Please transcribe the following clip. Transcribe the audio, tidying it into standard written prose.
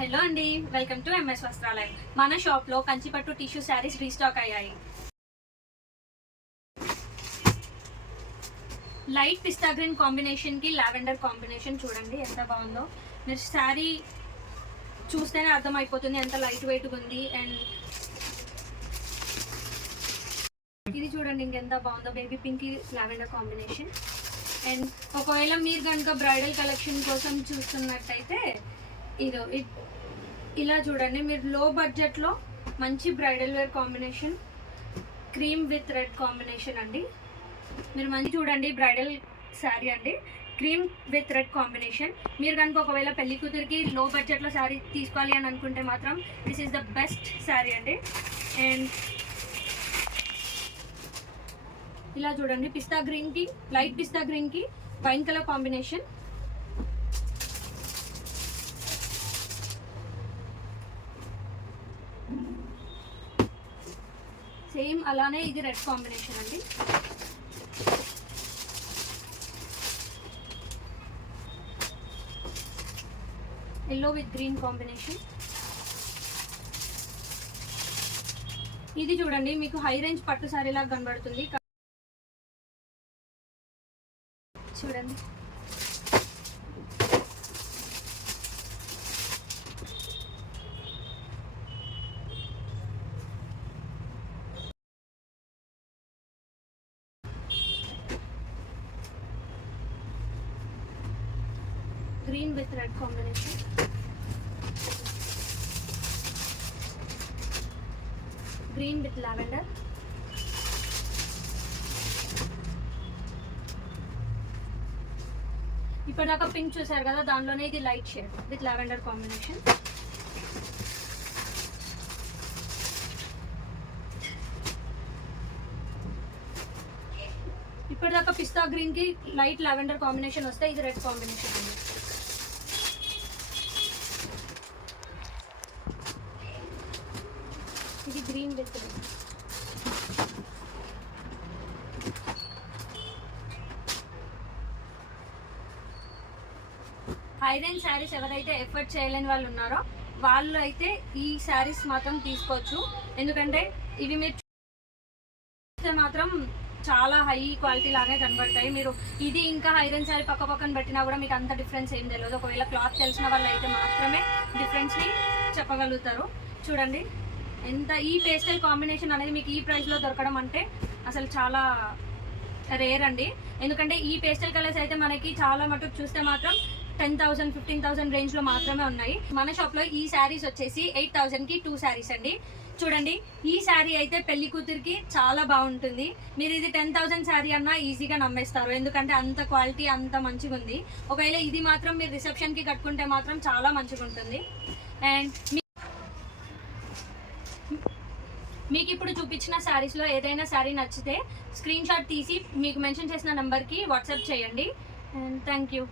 Hello అండి, welcome to MS వస్త్రాలయం. మన షాప్లో కంచిపట్టు టిష్యూ శారీస్ రీస్టాక్ అయ్యాయి. లైట్ పిస్తా గ్రీన్ కాంబినేషన్కి లావెండర్ కాంబినేషన్ చూడండి ఎంత బాగుందో. మీరు శారీ చూస్తేనే అర్థమైపోతుంది ఎంత లైట్ వెయిట్గా ఉంది. అండ్ ఇది చూడండి ఇంకెంత బాగుందో, baby pink lavender combination. And ఒకవేళ మీరు కనుక బ్రైడల్ కలెక్షన్ కోసం చూస్తున్నట్టయితే ఇదో ఇలా చూడండి, మీరు లో బడ్జెట్లో మంచి bridal wear combination, cream with red combination అండి. మీరు మంచి చూడండి బ్రైడల్ శారీ అండి, క్రీమ్ విత్ రెడ్ కాంబినేషన్. మీరు కనుక ఒకవేళ పెళ్లి కూతురికి లో బడ్జెట్లో శారీ తీసుకోవాలి అని అనుకుంటే మాత్రం this is the best sari అండి. అండ్ ఇలా చూడండి పిస్తా గ్రీన్కి, లైట్ పిస్తా గ్రీన్కి వైన్ కలర్ కాంబినేషన్. సేమ్ అలానే ఇది రెడ్ కాంబినేషన్ అండి. Yellow with green combination. ఇది చూడండి మీకు హై రేంజ్ పట్టు సారీ లాగా కనబడుతుంది చూడండి. Green with red combination. Green with lavender. ఇప్పటిదాకా పింక్ చూసారు కదా, దానిలోనే ఇది light shade with lavender combination. ఇప్పటిదాకా పిస్తా గ్రీన్ కి లైట్ లావెండర్ కాంబినేషన్ వస్తే ఇది రెడ్ కాంబినేషన్ అండి. ఇది green with red. High range saris ఎవరైతే ఎఫర్ట్ చేయలేని వాళ్ళు ఉన్నారో వాళ్ళు అయితే ఈ శారీస్ మాత్రం తీసుకోవచ్చు. ఎందుకంటే ఇవి మీరు చూస్తే మాత్రం చాలా హై క్వాలిటీ లాగే కనబడతాయి. మీరు ఇది ఇంకా హై రేంజ్ శారీ పక్క పక్కన పెట్టినా కూడా మీకు అంత డిఫరెన్స్ ఏం తెలియదు. ఒకవేళ క్లాత్ తెలిసిన వాళ్ళు అయితే మాత్రమే డిఫరెన్స్ని చెప్పగలుగుతారు. చూడండి ఎంత ఈ పేస్టల్ కాంబినేషన్ అనేది మీకు ఈ ప్రైస్లో దొరకడం అంటే అసలు చాలా రేర్ అండి. ఎందుకంటే ఈ పేస్టల్ కలర్స్ అయితే మనకి చాలా మటుకు చూస్తే మాత్రం 10,000 15,000 రేంజ్లో మాత్రమే ఉన్నాయి. మన షాప్లో ఈ శారీస్ వచ్చేసి 8,000కి 2 శారీస్ అండి. చూడండి ఈ శారీ అయితే పెళ్లి కూతురికి చాలా బాగుంటుంది. మీరు ఇది 10,000 శారీ అన్నా ఈజీగా నమ్మేస్తారు, ఎందుకంటే అంత క్వాలిటీ అంత మంచిగా ఉంది. ఒకవేళ ఇది మాత్రం మీరు రిసెప్షన్కి కట్టుకుంటే మాత్రం చాలా మంచిగా ఉంటుంది. అండ్ మీకు ఇప్పుడు చూపించిన శారీస్లో ఏదైనా శారీ నచ్చితే స్క్రీన్ షాట్ తీసి మీకు మెన్షన్ చేసిన నెంబర్కి వాట్సాప్ చేయండి. And thank you.